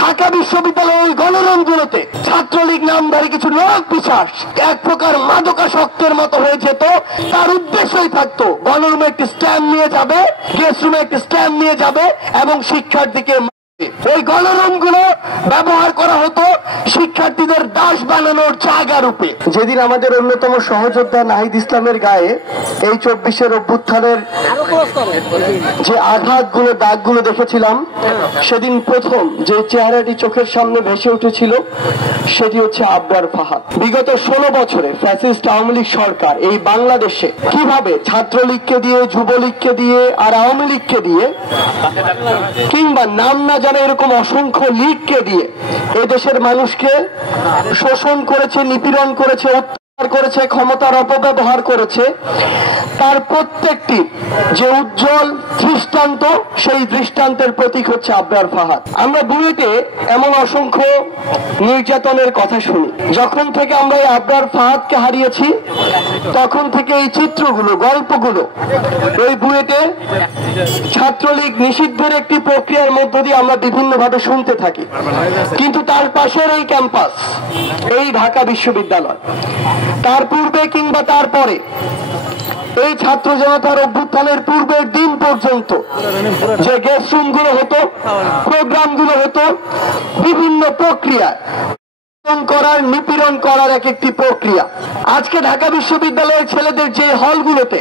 ঢাকা বিশ্ববিদ্যালয়ের গণরুমগুলোতে ছাত্রলীগ নামধারী কিছু লোক পিশাচ এক প্রকার মাদকাসক্তের মতো হয়েছে, তো তার উদ্দেশ্যই থাকতো গণরুমে একটি স্ট্যাম্প নিয়ে যাবে, গেস্ট রুমে একটি স্ট্যাম্প নিয়ে যাবে এবং শিক্ষার্থীকে ওই গণরুমগুলো ব্যবহার করা হতো শিক্ষার্থীদের দাস বানানোর জায়গা রূপে। যেদিন আমাদের অন্যতম সহযোদ্ধা নাহিদ ইসলামের গায়ে এই 24-এর অভ্যুত্থানের যে আঘাতগুলো, দাগগুলো দেখেছিলাম, সেদিন প্রথম যে চেহারাটি চোখের সামনে ভেসে উঠেছিল সেটি হচ্ছে আবরার ফাহাদ। বিগত 16 বছরে ফ্যাসিস্ট আওয়ামী লীগ সরকার এই বাংলাদেশে কিভাবে ছাত্রলীগকে দিয়ে, যুবলীগকে দিয়ে আর আওয়ামী লীগকে দিয়ে কিংবা নাম না জানা এরকম অসংখ্য লীগকে দিয়ে এদেশের মানুষকে শোষণ করেছে, নিপীড়ন করেছে, অত্যাচার করেছে, ক্ষমতার অপব্যবহার করেছে, তার প্রত্যেকটি যে উজ্জ্বল দৃষ্টান্ত, সেই দৃষ্টান্তের প্রতীক হচ্ছে আবরার ফাহাদ। আমরা বুয়েটে এমন অসংখ্য নির্যাতনের কথা শুনি। যখন থেকে আমরা এই আবরার ফাহাদকে হারিয়েছি তখন থেকে এই চিত্রগুলো, গল্পগুলো ওই বুয়েটে ছাত্রলীগ নিষিদ্ধের একটি প্রক্রিয়ার মধ্য দিয়ে আমরা বিভিন্নভাবে শুনতে থাকি। কিন্তু তার পাশের এই ক্যাম্পাস, এই ঢাকা বিশ্ববিদ্যালয়, তার পূর্বে কিংবা তারপরে এই ছাত্র জনতার অভ্যুত্থানের পূর্বের দিন পর্যন্ত যে গেস্ট রুমগুলো হতো, প্রোগ্রামগুলো হতো, বিভিন্ন প্রক্রিয়া করার, নিপীড়ন করার এক একটি প্রক্রিয়া। আজকে ঢাকা বিশ্ববিদ্যালয়ের ছেলেদের যে হলগুলোতে